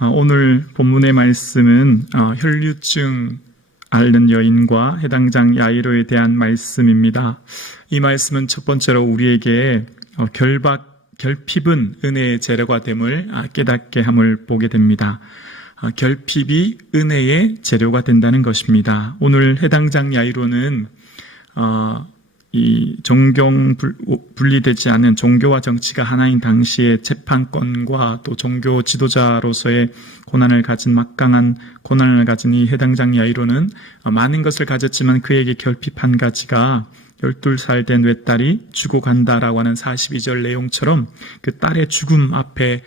오늘 본문의 말씀은 혈류증 앓는 여인과 해당장 야이로에 대한 말씀입니다. 이 말씀은 첫 번째로 우리에게 결핍은 은혜의 재료가 됨을 깨닫게 함을 보게 됩니다. 결핍이 은혜의 재료가 된다는 것입니다. 오늘 해당장 야이로는 이 종교 분리되지 않은 종교와 정치가 하나인 당시의 재판권과 또 종교 지도자로서의 고난을 가진 막강한 고난을 가진 이 해당장 야이로는 많은 것을 가졌지만 그에게 결핍 한 가지가 12살 된 외딸이 죽어간다라고 하는 42절 내용처럼 그 딸의 죽음 앞에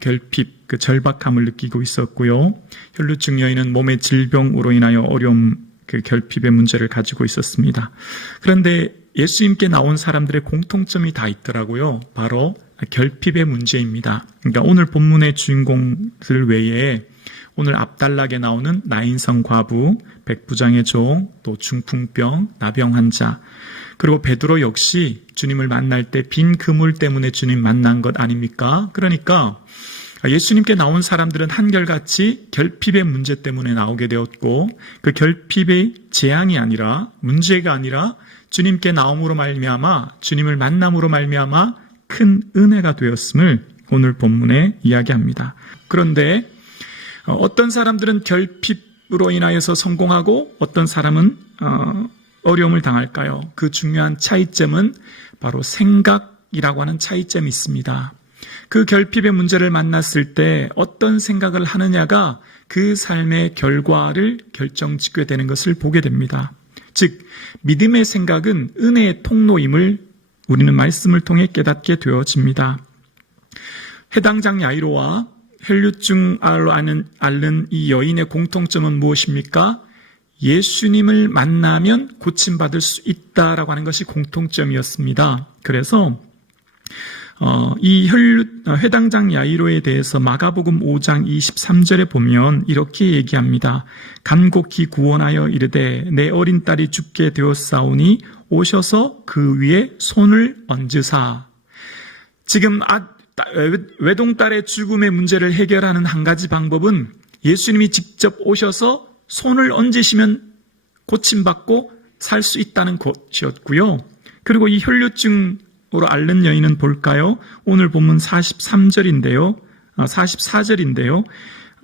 결핍, 그 절박함을 느끼고 있었고요. 혈류증 여인은 몸의 질병으로 인하여 어려움, 그 결핍의 문제를 가지고 있었습니다. 그런데 예수님께 나온 사람들의 공통점이 다 있더라고요. 바로 결핍의 문제입니다. 그러니까 오늘 본문의 주인공들 외에 오늘 앞단락에 나오는 나인성 과부, 백부장의 종, 또 중풍병, 나병 환자, 그리고 베드로 역시 주님을 만날 때 빈 그물 때문에 주님 만난 것 아닙니까? 그러니까 예수님께 나온 사람들은 한결같이 결핍의 문제 때문에 나오게 되었고, 그 결핍의 재앙이 아니라, 문제가 아니라 주님께 나옴으로 말미암아, 주님을 만남으로 말미암아 큰 은혜가 되었음을 오늘 본문에 이야기합니다. 그런데 어떤 사람들은 결핍으로 인하여서 성공하고 어떤 사람은 어려움을 당할까요? 그 중요한 차이점은 바로 생각이라고 하는 차이점이 있습니다. 그 결핍의 문제를 만났을 때 어떤 생각을 하느냐가 그 삶의 결과를 결정짓게 되는 것을 보게 됩니다. 즉, 믿음의 생각은 은혜의 통로임을 우리는 말씀을 통해 깨닫게 되어집니다. 해당장 야이로와 혈류증 앓는 이 여인의 공통점은 무엇입니까? 예수님을 만나면 고침받을 수 있다라고 하는 것이 공통점이었습니다. 그래서 이 해당장 야이로에 대해서 마가복음 5장 23절에 보면 이렇게 얘기합니다. 간곡히 구원하여 이르되 내 어린 딸이 죽게 되었사오니 오셔서 그 위에 손을 얹으사. 지금 외동딸의 죽음의 문제를 해결하는 한 가지 방법은 예수님이 직접 오셔서 손을 얹으시면 고침받고 살 수 있다는 것이었고요. 그리고 이 혈류증으로 앓는 여인은 볼까요? 오늘 본문 44절인데요.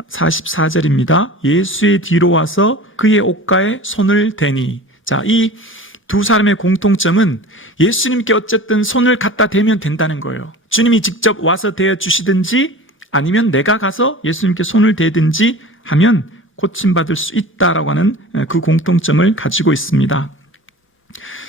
44절입니다. 예수의 뒤로 와서 그의 옷가에 손을 대니. 자, 이 두 사람의 공통점은 예수님께 어쨌든 손을 갖다 대면 된다는 거예요. 주님이 직접 와서 대어주시든지 아니면 내가 가서 예수님께 손을 대든지 하면 고침받을 수 있다라고 하는 그 공통점을 가지고 있습니다.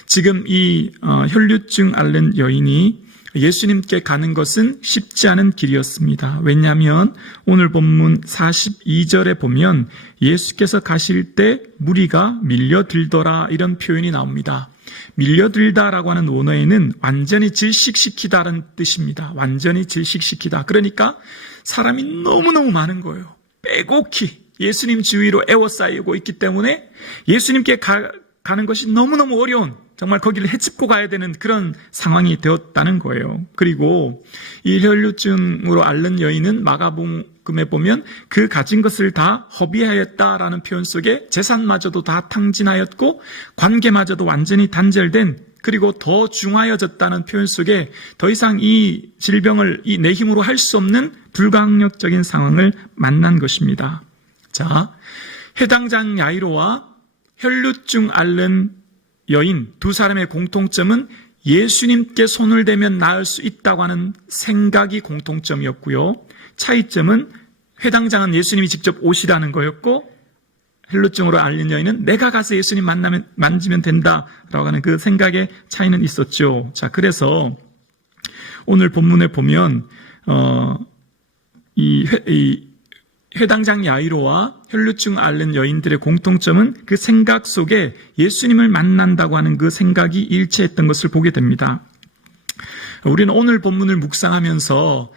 지금 이 혈류증 앓는 여인이 예수님께 가는 것은 쉽지 않은 길이었습니다. 왜냐하면 오늘 본문 42절에 보면 예수께서 가실 때 무리가 밀려들더라 이런 표현이 나옵니다. 밀려들다라고 하는 원어에는 완전히 질식시키다라는 뜻입니다. 완전히 질식시키다. 그러니까 사람이 너무너무 많은 거예요. 빼곡히 예수님 주위로 에워싸이고 있기 때문에 예수님께 가는 것이 너무너무 어려운, 정말 거기를 헤집고 가야 되는 그런 상황이 되었다는 거예요. 그리고 이 혈류증으로 앓는 여인은 마가복음에 보면 그 가진 것을 다 허비하였다라는 표현 속에 재산마저도 다 탕진하였고 관계마저도 완전히 단절된, 그리고 더 중하여졌다는 표현 속에 더 이상 이 질병을 내 힘으로 할 수 없는 불가항력적인 상황을 만난 것입니다. 자, 해당장 야이로와 혈류증 앓는 여인 두 사람의 공통점은 예수님께 손을 대면 나을 수 있다고 하는 생각이 공통점이었고요. 차이점은 해당장은 예수님이 직접 오시라는 거였고, 혈류증으로 앓는 여인은 내가 가서 예수님 만지면 된다라고 하는 그 생각의 차이는 있었죠. 자, 그래서 오늘 본문에 보면 해당장 야이로와 혈류증 앓는 여인들의 공통점은 그 생각 속에 예수님을 만난다고 하는 그 생각이 일치했던 것을 보게 됩니다. 우리는 오늘 본문을 묵상하면서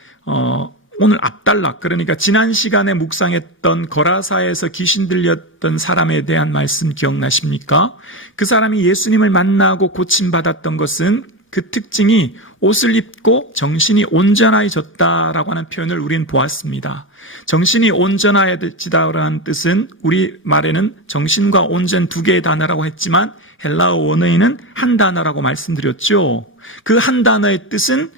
오늘 앞단락, 그러니까 지난 시간에 묵상했던 거라사에서 귀신 들렸던 사람에 대한 말씀 기억나십니까? 그 사람이 예수님을 만나고 고침받았던 것은 그 특징이 옷을 입고 정신이 온전해졌다라고 하는 표현을 우리는 보았습니다. 정신이 온전해지다라는 뜻은 우리 말에는 정신과 온전 두 개의 단어라고 했지만 헬라어 원어에는 한 단어라고 말씀드렸죠. 그 한 단어의 뜻은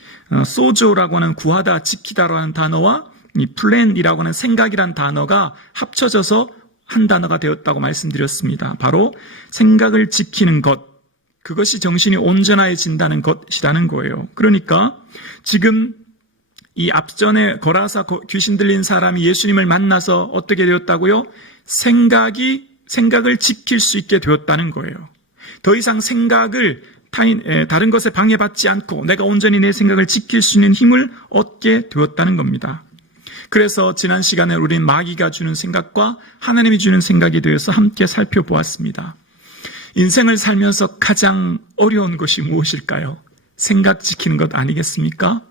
소조라고 하는 구하다, 지키다라고 하는 단어와 이 플랜이라고 하는 생각이라는 단어가 합쳐져서 한 단어가 되었다고 말씀드렸습니다. 바로 생각을 지키는 것, 그것이 정신이 온전해진다는 것이라는 거예요. 그러니까 지금 이 앞전에 거라사 귀신 들린 사람이 예수님을 만나서 어떻게 되었다고요? 생각을 지킬 수 있게 되었다는 거예요. 더 이상 생각을 다른 것에 방해받지 않고 내가 온전히 내 생각을 지킬 수 있는 힘을 얻게 되었다는 겁니다. 그래서 지난 시간에 우리는 마귀가 주는 생각과 하나님이 주는 생각에 대해서 함께 살펴보았습니다. 인생을 살면서 가장 어려운 것이 무엇일까요? 생각 지키는 것 아니겠습니까?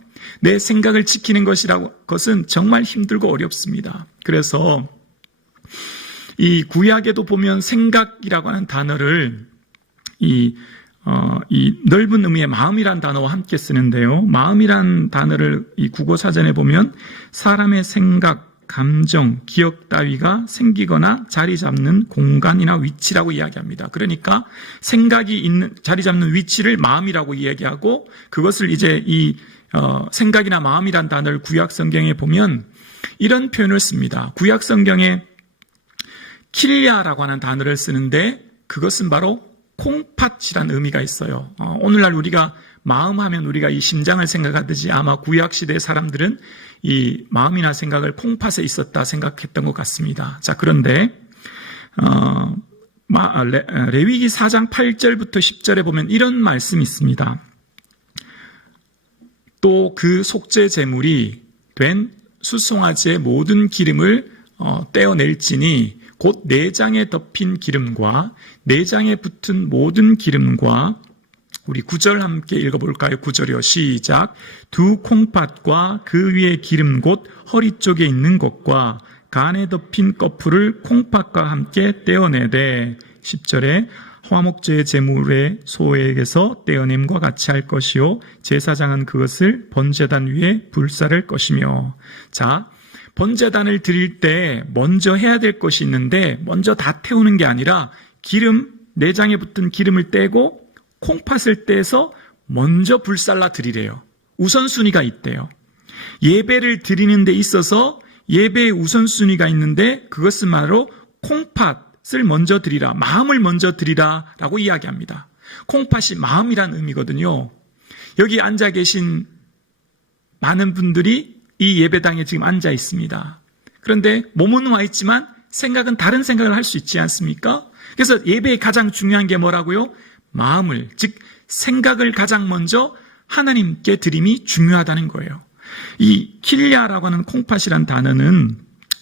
내 생각을 지키는 것은 정말 힘들고 어렵습니다. 그래서 이 구약에도 보면 생각이라고 하는 단어를 이 넓은 의미의 마음이란 단어와 함께 쓰는데요. 마음이란 단어를 이 국어사전에 보면 사람의 생각, 감정, 기억 따위가 생기거나 자리 잡는 공간이나 위치라고 이야기합니다. 그러니까 생각이 자리 잡는 위치를 마음이라고 이야기하고 그것을 이제 생각이나 마음이란 단어를 구약 성경에 보면 이런 표현을 씁니다. 구약 성경에 킬리아라고 하는 단어를 쓰는데 그것은 바로 콩팥이라는 의미가 있어요. 오늘날 우리가 마음 하면 우리가 이 심장을 생각하듯이 아마 구약시대 사람들은 이 마음이나 생각을 콩팥에 있었다 생각했던 것 같습니다. 자, 그런데 레위기 4장 8절부터 10절에 보면 이런 말씀이 있습니다. 또 그 속죄 제물이 된 수송아지의 모든 기름을 떼어낼지니 곧 내장에 덮인 기름과 내장에 붙은 모든 기름과 우리 9절 함께 읽어볼까요? 9절이요. 시작. 두 콩팥과 그 위에 기름 곧 허리 쪽에 있는 것과 간에 덮인 꺼풀을 콩팥과 함께 떼어내되 10절에 화목제의 제물의 소에게서 떼어냄과 같이 할 것이요 제사장은 그것을 번제단 위에 불사를 것이며. 자, 번제단을 드릴 때 먼저 해야 될 것이 있는데 먼저 다 태우는 게 아니라 내장에 붙은 기름을 떼고 콩팥을 떼서 먼저 불살라 드리래요. 우선순위가 있대요. 예배를 드리는 데 있어서 예배의 우선순위가 있는데 그것은 바로 콩팥을 먼저 드리라, 마음을 먼저 드리라 라고 이야기합니다. 콩팥이 마음이란 의미거든요. 여기 앉아 계신 많은 분들이 이 예배당에 지금 앉아 있습니다. 그런데 몸은 와 있지만 생각은 다른 생각을 할 수 있지 않습니까? 그래서 예배의 가장 중요한 게 뭐라고요? 마음을, 즉 생각을 가장 먼저 하나님께 드림이 중요하다는 거예요. 이 킬리아라고 하는 콩팥이란 단어는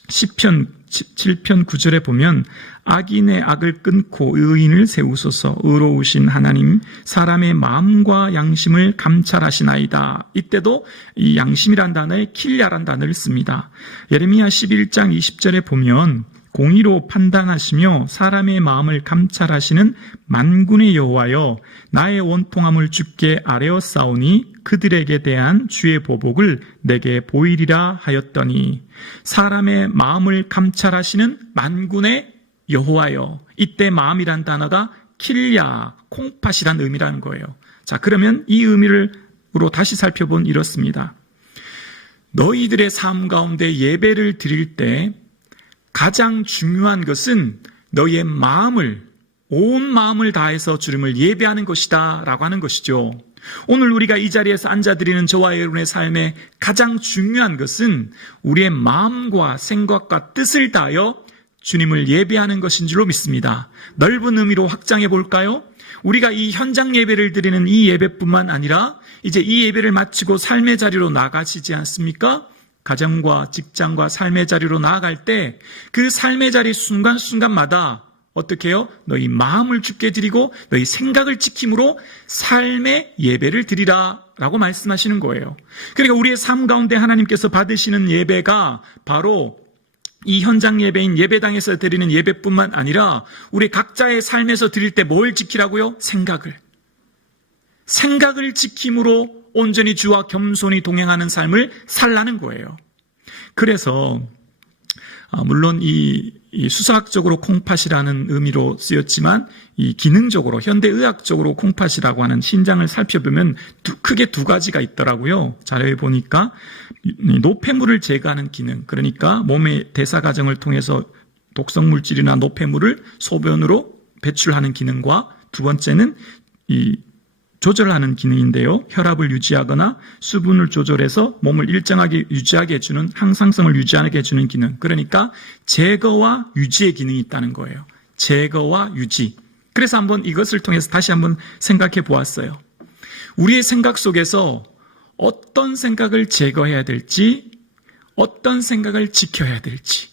시편 7편 9절에 보면 악인의 악을 끊고 의인을 세우소서 의로우신 하나님 사람의 마음과 양심을 감찰하시나이다. 이때도 이 양심이란 단어에 킬리아란 단어를 씁니다. 예레미야 11장 20절에 보면 공의로 판단하시며 사람의 마음을 감찰하시는 만군의 여호와여 나의 원통함을 주께 아뢰었사오니 그들에게 대한 주의 보복을 내게 보이리라 하였더니 사람의 마음을 감찰하시는 만군의 여호와여. 이때 마음이란 단어가 킬리아, 콩팥이란 의미라는 거예요. 자, 그러면 이 의미로 다시 살펴본 이렇습니다. 너희들의 삶 가운데 예배를 드릴 때 가장 중요한 것은 너희의 온 마음을 다해서 주님을 예배하는 것이다 라고 하는 것이죠. 오늘 우리가 이 자리에서 앉아드리는 저와 여러분의 삶에 가장 중요한 것은 우리의 마음과 생각과 뜻을 다하여 주님을 예배하는 것인 줄로 믿습니다. 넓은 의미로 확장해 볼까요? 우리가 이 현장 예배를 드리는 이 예배뿐만 아니라 이제 이 예배를 마치고 삶의 자리로 나가시지 않습니까? 가정과 직장과 삶의 자리로 나아갈 때 그 삶의 자리 순간순간마다 어떻게 해요? 너희 마음을 주께 드리고 너희 생각을 지킴으로 삶의 예배를 드리라 라고 말씀하시는 거예요. 그러니까 우리의 삶 가운데 하나님께서 받으시는 예배가 바로 이 현장 예배인 예배당에서 드리는 예배뿐만 아니라 우리 각자의 삶에서 드릴 때 뭘 지키라고요? 생각을. 생각을 지킴으로 온전히 주와 겸손히 동행하는 삶을 살라는 거예요. 그래서 물론 이 수사학적으로 콩팥이라는 의미로 쓰였지만 이 기능적으로 현대의학적으로 콩팥이라고 하는 신장을 살펴보면 크게 두 가지가 있더라고요. 자료에 보니까 노폐물을 제거하는 기능, 그러니까 몸의 대사 과정을 통해서 독성 물질이나 노폐물을 소변으로 배출하는 기능과 두 번째는 이 조절하는 기능인데요. 혈압을 유지하거나 수분을 조절해서 몸을 일정하게 유지하게 해주는, 항상성을 유지하게 해주는 기능. 그러니까 제거와 유지의 기능이 있다는 거예요. 제거와 유지. 그래서 한번 이것을 통해서 다시 한번 생각해 보았어요. 우리의 생각 속에서 어떤 생각을 제거해야 될지, 어떤 생각을 지켜야 될지.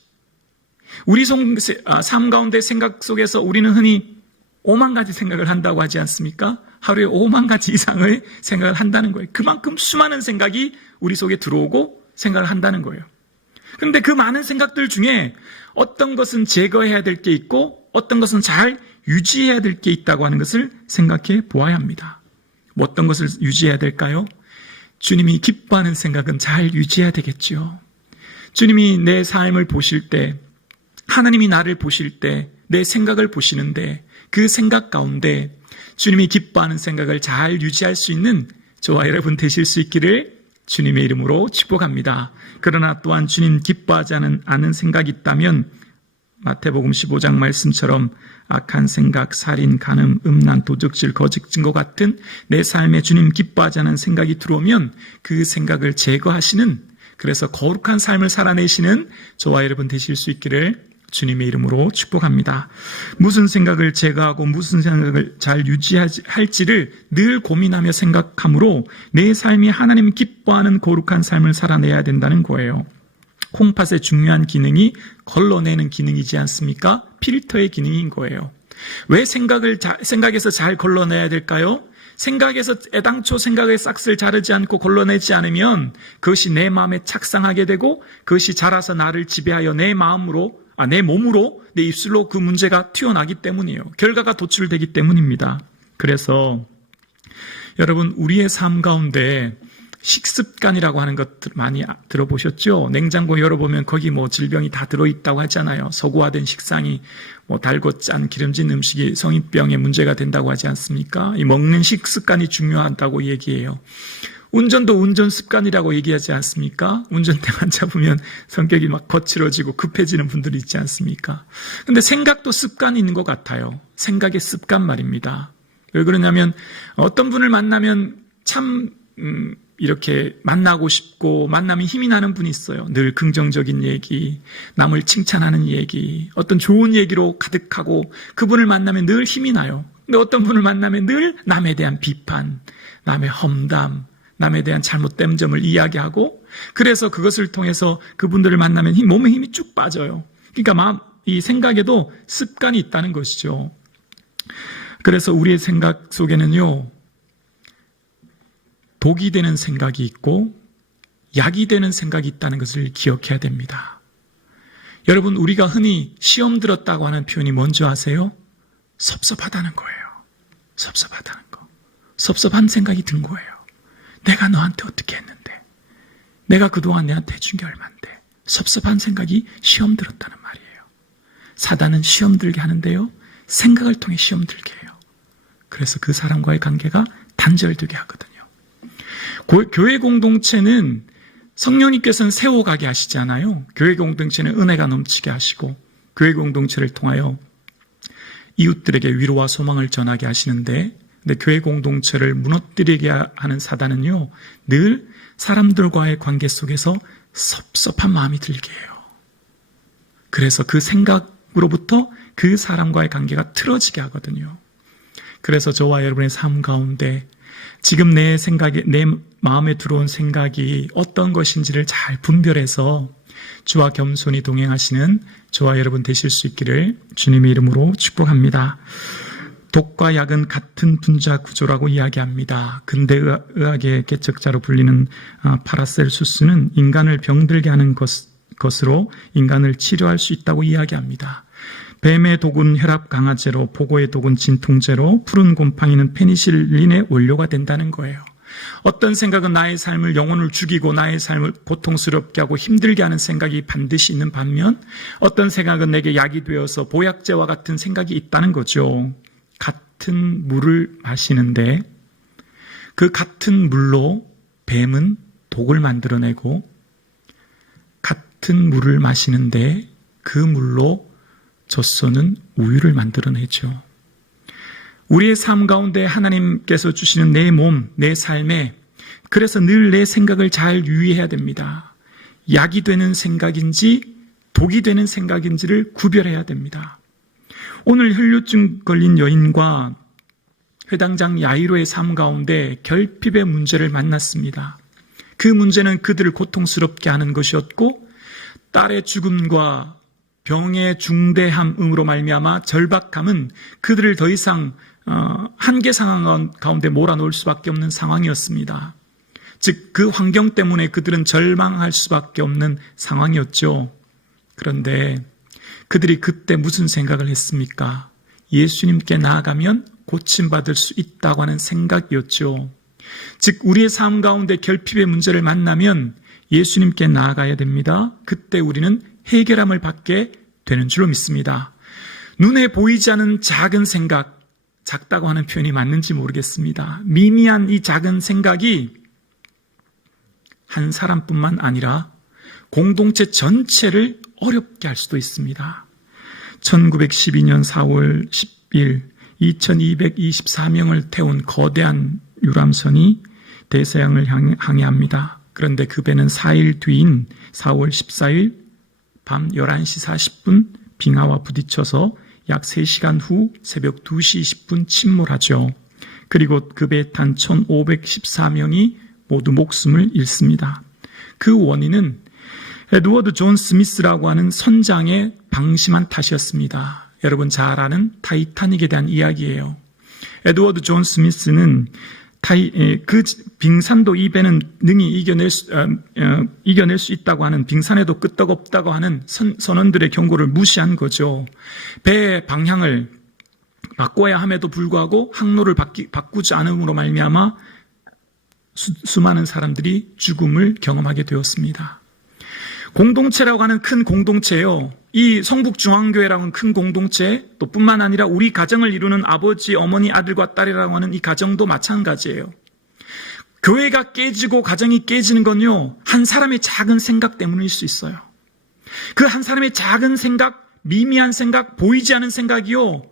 우리 삶 가운데 생각 속에서 우리는 흔히 5만 가지 생각을 한다고 하지 않습니까? 하루에 5만 가지 이상의 생각을 한다는 거예요. 그만큼 수많은 생각이 우리 속에 들어오고 생각을 한다는 거예요. 그런데 그 많은 생각들 중에 어떤 것은 제거해야 될 게 있고 어떤 것은 잘 유지해야 될 게 있다고 하는 것을 생각해 보아야 합니다. 뭐 어떤 것을 유지해야 될까요? 주님이 기뻐하는 생각은 잘 유지해야 되겠죠. 주님이 내 삶을 보실 때, 하나님이 나를 보실 때, 내 생각을 보시는데 그 생각 가운데 주님이 기뻐하는 생각을 잘 유지할 수 있는 저와 여러분 되실 수 있기를 주님의 이름으로 축복합니다. 그러나 또한 주님 기뻐하지 않은 생각이 있다면 마태복음 15장 말씀처럼 악한 생각, 살인, 간음, 음란, 도적질, 거짓 증거 같은 내 삶에 주님 기뻐하지 않은 생각이 들어오면 그 생각을 제거하시는, 그래서 거룩한 삶을 살아내시는 저와 여러분 되실 수 있기를 주님의 이름으로 축복합니다. 무슨 생각을 제거하고 무슨 생각을 잘 유지할지를 늘 고민하며 생각하므로 내 삶이 하나님 기뻐하는 거룩한 삶을 살아내야 된다는 거예요. 콩팥의 중요한 기능이 걸러내는 기능이지 않습니까? 필터의 기능인 거예요. 왜 생각에서 잘 걸러내야 될까요? 생각에서 애당초 생각의 싹스를 자르지 않고 걸러내지 않으면 그것이 내 마음에 착상하게 되고 그것이 자라서 나를 지배하여 내 몸으로, 내 입술로 그 문제가 튀어나기 때문이에요. 결과가 도출되기 때문입니다. 그래서 여러분, 우리의 삶 가운데 식습관이라고 하는 것들 많이 들어보셨죠? 냉장고 열어보면 거기 질병이 다 들어있다고 하잖아요. 서구화된 식상이 달고 짠 기름진 음식이 성인병에 문제가 된다고 하지 않습니까? 이 먹는 식습관이 중요하다고 얘기해요. 운전도 운전 습관이라고 얘기하지 않습니까? 운전대만 잡으면 성격이 막 거칠어지고 급해지는 분들이 있지 않습니까? 근데 생각도 습관이 있는 것 같아요. 생각의 습관 말입니다. 왜 그러냐면 어떤 분을 만나면 참 이렇게 만나고 싶고 만나면 힘이 나는 분이 있어요. 늘 긍정적인 얘기, 남을 칭찬하는 얘기, 어떤 좋은 얘기로 가득하고 그분을 만나면 늘 힘이 나요. 근데 어떤 분을 만나면 늘 남에 대한 비판, 남의 험담, 남에 대한 잘못된 점을 이야기하고, 그래서 그것을 통해서 그분들을 만나면 몸에 힘이 쭉 빠져요. 그러니까 이 생각에도 습관이 있다는 것이죠. 그래서 우리의 생각 속에는요, 독이 되는 생각이 있고 약이 되는 생각이 있다는 것을 기억해야 됩니다. 여러분, 우리가 흔히 시험 들었다고 하는 표현이 뭔지 아세요? 섭섭하다는 거예요. 섭섭하다는 거. 섭섭한 생각이 든 거예요. 내가 너한테 어떻게 했는데, 내가 그동안 내한테 해준 게 얼만데, 섭섭한 생각이 시험 들었다는 말이에요. 사단은 시험 들게 하는데요, 생각을 통해 시험 들게 해요. 그래서 그 사람과의 관계가 단절되게 하거든요. 교회 공동체는 성령님께서는 세워가게 하시잖아요. 교회 공동체는 은혜가 넘치게 하시고 교회 공동체를 통하여 이웃들에게 위로와 소망을 전하게 하시는데, 근데 교회 공동체를 무너뜨리게 하는 사단은요, 늘 사람들과의 관계 속에서 섭섭한 마음이 들게 해요. 그래서 그 생각으로부터 그 사람과의 관계가 틀어지게 하거든요. 그래서 저와 여러분의 삶 가운데 지금 내 마음에 들어온 생각이 어떤 것인지를 잘 분별해서 주와 겸손히 동행하시는 저와 여러분 되실 수 있기를 주님의 이름으로 축복합니다. 독과 약은 같은 분자 구조라고 이야기합니다. 근대의학의 개척자로 불리는 파라셀수스는 인간을 병들게 하는 것으로 인간을 치료할 수 있다고 이야기합니다. 뱀의 독은 혈압 강화제로, 보고의 독은 진통제로, 푸른 곰팡이는 페니실린의 원료가 된다는 거예요. 어떤 생각은 나의 삶을, 영혼을 죽이고 나의 삶을 고통스럽게 하고 힘들게 하는 생각이 반드시 있는 반면, 어떤 생각은 내게 약이 되어서 보약제와 같은 생각이 있다는 거죠. 같은 물을 마시는데 그 같은 물로 뱀은 독을 만들어내고, 같은 물을 마시는데 그 물로 젖소는 우유를 만들어내죠. 우리의 삶 가운데 하나님께서 주시는 내 몸, 내 삶에, 그래서 늘 내 생각을 잘 유의해야 됩니다. 약이 되는 생각인지 독이 되는 생각인지를 구별해야 됩니다. 오늘 혈류증 걸린 여인과 회당장 야이로의 삶 가운데 결핍의 문제를 만났습니다. 그 문제는 그들을 고통스럽게 하는 것이었고, 딸의 죽음과 병의 중대함으로 말미암아 절박함은 그들을 더 이상 한계 상황 가운데 몰아놓을 수밖에 없는 상황이었습니다. 즉, 그 환경 때문에 그들은 절망할 수밖에 없는 상황이었죠. 그런데 그들이 그때 무슨 생각을 했습니까? 예수님께 나아가면 고침받을 수 있다고 하는 생각이었죠. 즉, 우리의 삶 가운데 결핍의 문제를 만나면 예수님께 나아가야 됩니다. 그때 우리는 해결함을 받게 되는 줄로 믿습니다. 눈에 보이지 않는 작은 생각, 작다고 하는 표현이 맞는지 모르겠습니다. 미미한 이 작은 생각이 한 사람뿐만 아니라 공동체 전체를 어렵게 할 수도 있습니다. 1912년 4월 10일 2224명을 태운 거대한 유람선이 대서양을 항해합니다. 그런데 그 배는 4일 뒤인 4월 14일 밤 11시 40분 빙하와 부딪혀서 약 3시간 후 새벽 2시 20분 침몰하죠. 그리고 그 배에 탄 1514명이 모두 목숨을 잃습니다. 그 원인은 에드워드 존 스미스라고 하는 선장의 방심한 탓이었습니다. 여러분 잘 아는 타이타닉에 대한 이야기예요. 에드워드 존 스미스는 그 빙산도 이 배는 능히 이겨낼 수 있다고 하는, 빙산에도 끄떡없다고 하는 선원들의 경고를 무시한 거죠. 배의 방향을 바꿔야 함에도 불구하고 항로를 바꾸지 않음으로 말미암아 수많은 사람들이 죽음을 경험하게 되었습니다. 공동체라고 하는 큰 공동체요. 이 성북중앙교회라고 하는 큰 공동체, 또 뿐만 아니라 우리 가정을 이루는 아버지, 어머니, 아들과 딸이라고 하는 이 가정도 마찬가지예요. 교회가 깨지고 가정이 깨지는 건요, 한 사람의 작은 생각 때문일 수 있어요. 그 한 사람의 작은 생각, 미미한 생각, 보이지 않은 생각이요,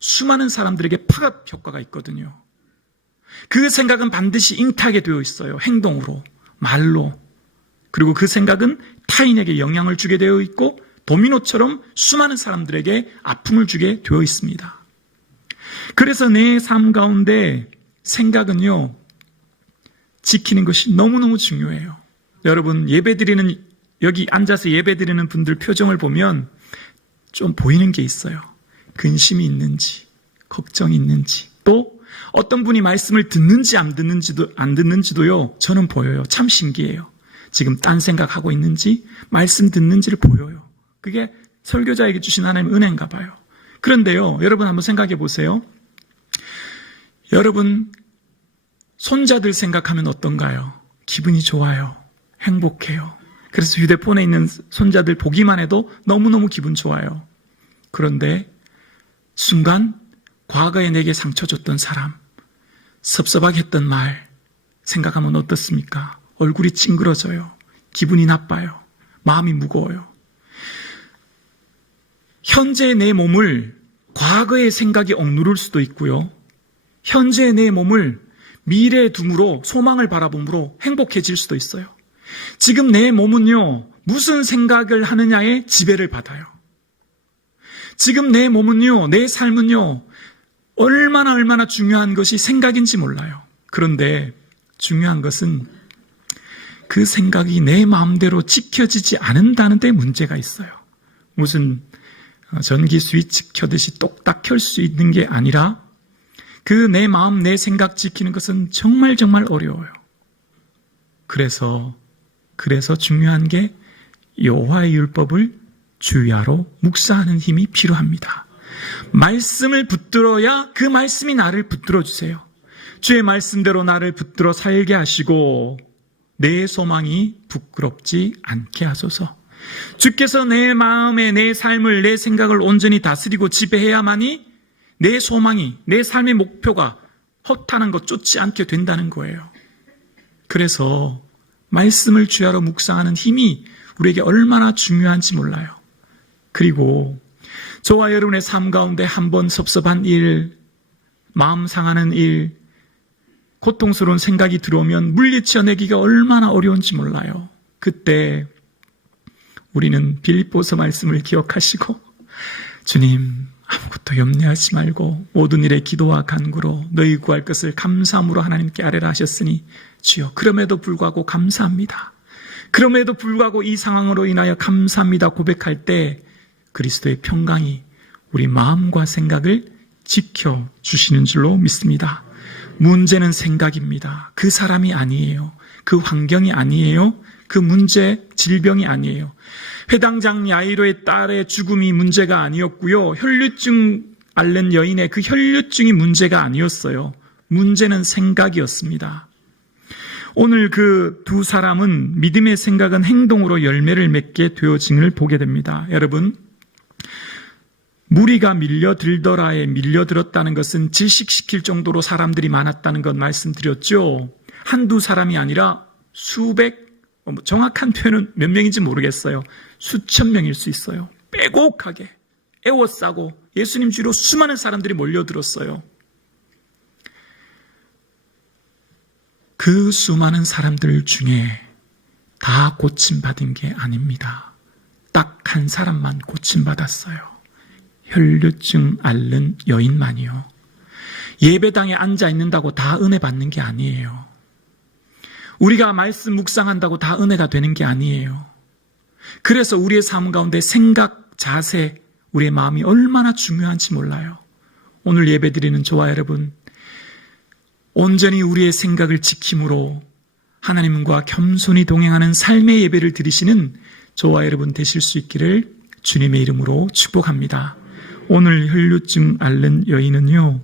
수많은 사람들에게 파급 효과가 있거든요. 그 생각은 반드시 잉태하게 되어 있어요. 행동으로, 말로. 그리고 그 생각은 타인에게 영향을 주게 되어 있고 도미노처럼 수많은 사람들에게 아픔을 주게 되어 있습니다. 그래서 내 삶 가운데 생각은요, 지키는 것이 너무너무 중요해요. 여러분, 예배드리는, 여기 앉아서 예배드리는 분들 표정을 보면 좀 보이는 게 있어요. 근심이 있는지, 걱정이 있는지, 또 어떤 분이 말씀을 듣는지 안 듣는지도요, 저는 보여요. 참 신기해요. 지금 딴 생각하고 있는지 말씀 듣는지를 보여요. 그게 설교자에게 주신 하나님의 은혜인가 봐요. 그런데요, 여러분 한번 생각해 보세요. 여러분 손자들 생각하면 어떤가요? 기분이 좋아요. 행복해요. 그래서 휴대폰에 있는 손자들 보기만 해도 너무너무 기분 좋아요. 그런데 순간 과거에 내게 상처 줬던 사람, 섭섭하게 했던 말 생각하면 어떻습니까? 얼굴이 찡그러져요. 기분이 나빠요. 마음이 무거워요. 현재의 내 몸을 과거의 생각이 억누를 수도 있고요. 현재의 내 몸을 미래에 둠으로, 소망을 바라봄으로 행복해질 수도 있어요. 지금 내 몸은요, 무슨 생각을 하느냐에 지배를 받아요. 지금 내 몸은요, 내 삶은요, 얼마나 중요한 것이 생각인지 몰라요. 그런데 중요한 것은 그 생각이 내 마음대로 지켜지지 않는다는 데 문제가 있어요. 무슨 전기 스위치 켜듯이 똑딱 켤 수 있는 게 아니라 그 내 마음, 내 생각 지키는 것은 정말 어려워요. 그래서 중요한 게 여호와의 율법을 주야로 묵상하는 힘이 필요합니다. 말씀을 붙들어야 그 말씀이 나를 붙들어 주세요. 주의 말씀대로 나를 붙들어 살게 하시고 내 소망이 부끄럽지 않게 하소서. 주께서 내 마음에 내 삶을, 내 생각을 온전히 다스리고 지배해야만이 내 소망이, 내 삶의 목표가 허탄한 것 쫓지 않게 된다는 거예요. 그래서 말씀을 주야로 묵상하는 힘이 우리에게 얼마나 중요한지 몰라요. 그리고 저와 여러분의 삶 가운데 한번 섭섭한 일, 마음 상하는 일, 고통스러운 생각이 들어오면 물리쳐내기가 얼마나 어려운지 몰라요. 그때 우리는 빌립보서 말씀을 기억하시고 주님 아무것도 염려하지 말고 모든 일에 기도와 간구로 너희 구할 것을 감사함으로 하나님께 아뢰라 하셨으니 주여 그럼에도 불구하고 감사합니다. 그럼에도 불구하고 이 상황으로 인하여 감사합니다 고백할 때 그리스도의 평강이 우리 마음과 생각을 지켜주시는 줄로 믿습니다. 문제는 생각입니다. 그 사람이 아니에요. 그 환경이 아니에요. 그 문제, 질병이 아니에요. 회당장 야이로의 딸의 죽음이 문제가 아니었고요. 혈류증 앓는 여인의 그 혈류증이 문제가 아니었어요. 문제는 생각이었습니다. 오늘 그 두 사람은 믿음의 생각은 행동으로 열매를 맺게 되어짐을 보게 됩니다. 여러분, 무리가 밀려들더라에 밀려들었다는 것은 질식시킬 정도로 사람들이 많았다는 것 말씀드렸죠. 한두 사람이 아니라 수백, 정확한 표현은 몇 명인지 모르겠어요. 수천 명일 수 있어요. 빼곡하게 애워싸고 예수님 주위로 수많은 사람들이 몰려들었어요. 그 수많은 사람들 중에 다 고침받은 게 아닙니다. 딱 한 사람만 고침받았어요. 혈류증 앓는 여인만이요. 예배당에 앉아 있는다고 다 은혜 받는 게 아니에요. 우리가 말씀 묵상한다고 다 은혜가 되는 게 아니에요. 그래서 우리의 삶 가운데 생각, 자세, 우리의 마음이 얼마나 중요한지 몰라요. 오늘 예배드리는 저와 여러분, 온전히 우리의 생각을 지킴으로 하나님과 겸손히 동행하는 삶의 예배를 드리시는 저와 여러분 되실 수 있기를 주님의 이름으로 축복합니다. 오늘 혈류증 앓는 여인은요,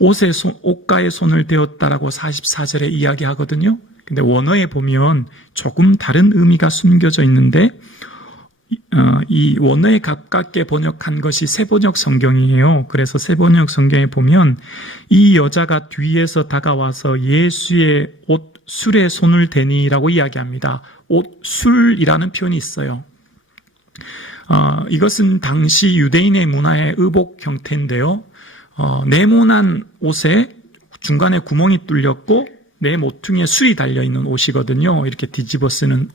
옷가에 손을 대었다라고 44절에 이야기하거든요. 근데 원어에 보면 조금 다른 의미가 숨겨져 있는데 이 원어에 가깝게 번역한 것이 세번역 성경이에요. 그래서 세번역 성경에 보면 이 여자가 뒤에서 다가와서 예수의 옷술에 손을 대니라고 이야기합니다. 옷술이라는 표현이 있어요. 이것은 당시 유대인의 문화의 의복 형태인데요. 네모난 옷에 중간에 구멍이 뚫렸고 내 모퉁이에 술이 달려있는 옷이거든요. 이렇게 뒤집어 쓰는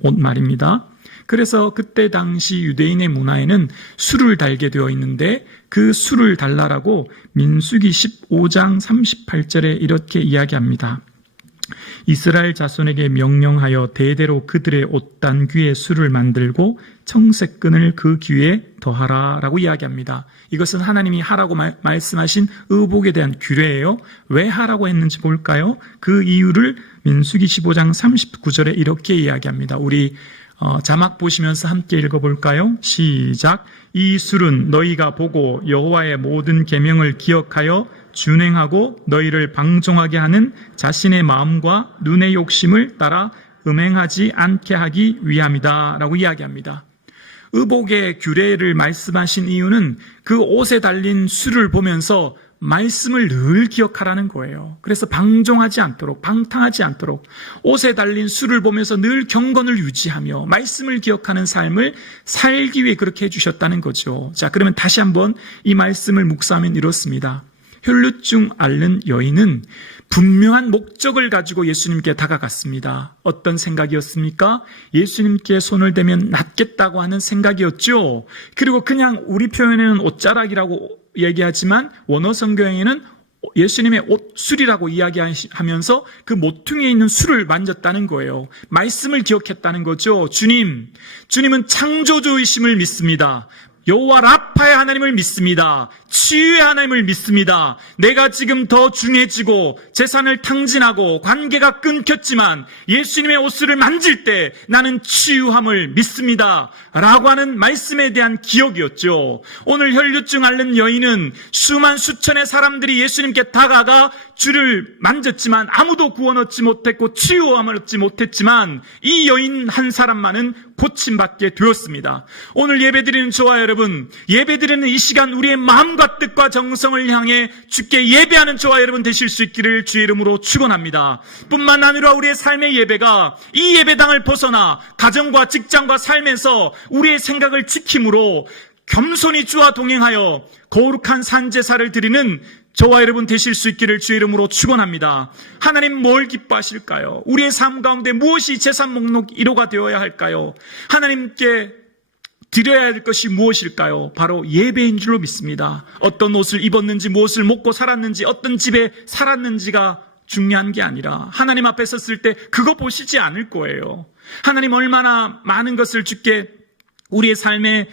옷 말입니다. 그래서 그때 당시 유대인의 문화에는 술을 달게 되어 있는데 그 술을 달라라고 민수기 15장 38절에 이렇게 이야기합니다. 이스라엘 자손에게 명령하여 대대로 그들의 옷단귀에 술을 만들고 청색끈을 그 귀에 더하라 라고 이야기합니다. 이것은 하나님이 하라고 말씀하신 의복에 대한 규례예요. 왜 하라고 했는지 볼까요? 그 이유를 민수기 15장 39절에 이렇게 이야기합니다. 우리 자막 보시면서 함께 읽어볼까요? 시작. 이 술은 너희가 보고 여호와의 모든 계명을 기억하여 준행하고 너희를 방종하게 하는 자신의 마음과 눈의 욕심을 따라 음행하지 않게 하기 위함이다 라고 이야기합니다. 의복의 규례를 말씀하신 이유는 그 옷에 달린 술을 보면서 말씀을 늘 기억하라는 거예요. 그래서 방종하지 않도록, 방탕하지 않도록 옷에 달린 술을 보면서 늘 경건을 유지하며 말씀을 기억하는 삶을 살기 위해 그렇게 해주셨다는 거죠. 자, 그러면 다시 한번 이 말씀을 묵상하면 이렇습니다. 혈류증 앓는 여인은 분명한 목적을 가지고 예수님께 다가갔습니다. 어떤 생각이었습니까? 예수님께 손을 대면 낫겠다고 하는 생각이었죠. 그리고 그냥 우리 표현에는 옷자락이라고 얘기하지만 원어 성경에는 예수님의 옷술이라고 이야기하면서 그 모퉁이에 있는 술을 만졌다는 거예요. 말씀을 기억했다는 거죠. 주님은 창조주이심을 믿습니다. 여호와 라파의 하나님을 믿습니다. 치유의 하나님을 믿습니다. 내가 지금 더 중해지고 재산을 탕진하고 관계가 끊겼지만 예수님의 옷을 만질 때 나는 치유함을 믿습니다. 라고 하는 말씀에 대한 기억이었죠. 오늘 혈류증 앓는 여인은 수만 수천의 사람들이 예수님께 다가가 주를 만졌지만 아무도 구원 얻지 못했고 치유함을 얻지 못했지만 이 여인 한 사람만은 고침받게 되었습니다. 오늘 예배드리는 저와 여러분, 예배드리는 이 시간 우리의 마음과 뜻과 정성을 향해 주께 예배하는 저와 여러분 되실 수 있기를 주의 이름으로 축원합니다. 뿐만 아니라 우리의 삶의 예배가 이 예배당을 벗어나 가정과 직장과 삶에서 우리의 생각을 지킴으로 겸손히 주와 동행하여 거룩한 산제사를 드리는 저와 여러분 되실 수 있기를 주의 이름으로 축원합니다. 하나님 뭘 기뻐하실까요? 우리의 삶 가운데 무엇이 재산 목록 1호가 되어야 할까요? 하나님께 드려야 할 것이 무엇일까요? 바로 예배인 줄로 믿습니다. 어떤 옷을 입었는지, 무엇을 먹고 살았는지, 어떤 집에 살았는지가 중요한 게 아니라 하나님 앞에 섰을 때 그거 보시지 않을 거예요. 하나님 얼마나 많은 것을 주께 우리의 삶에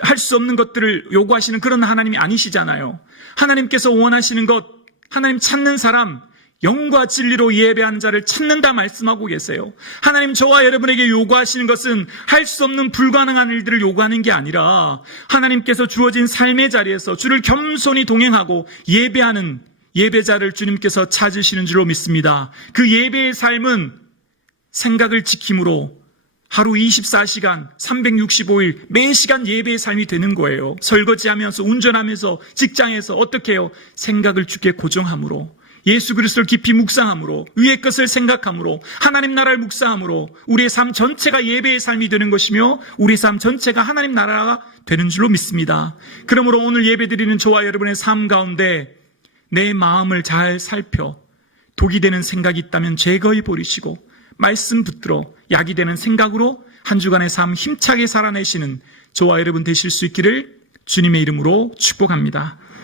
할 수 없는 것들을 요구하시는 그런 하나님이 아니시잖아요. 하나님께서 원하시는 것, 하나님 찾는 사람, 영과 진리로 예배하는 자를 찾는다 말씀하고 계세요. 하나님 저와 여러분에게 요구하시는 것은 할 수 없는 불가능한 일들을 요구하는 게 아니라 하나님께서 주어진 삶의 자리에서 주를 겸손히 동행하고 예배하는 예배자를 주님께서 찾으시는 줄로 믿습니다. 그 예배의 삶은 생각을 지킴으로 하루 24시간 365일 매 시간 예배의 삶이 되는 거예요. 설거지하면서, 운전하면서, 직장에서 어떻게 해요? 생각을 주께 고정함으로, 예수 그리스도를 깊이 묵상함으로, 위의 것을 생각함으로, 하나님 나라를 묵상함으로 우리의 삶 전체가 예배의 삶이 되는 것이며 우리의 삶 전체가 하나님 나라가 되는 줄로 믿습니다. 그러므로 오늘 예배드리는 저와 여러분의 삶 가운데 내 마음을 잘 살펴 독이 되는 생각이 있다면 제거해 버리시고 말씀 붙들어 약이 되는 생각으로 한 주간의 삶 힘차게 살아내시는 저와 여러분 되실 수 있기를 주님의 이름으로 축복합니다.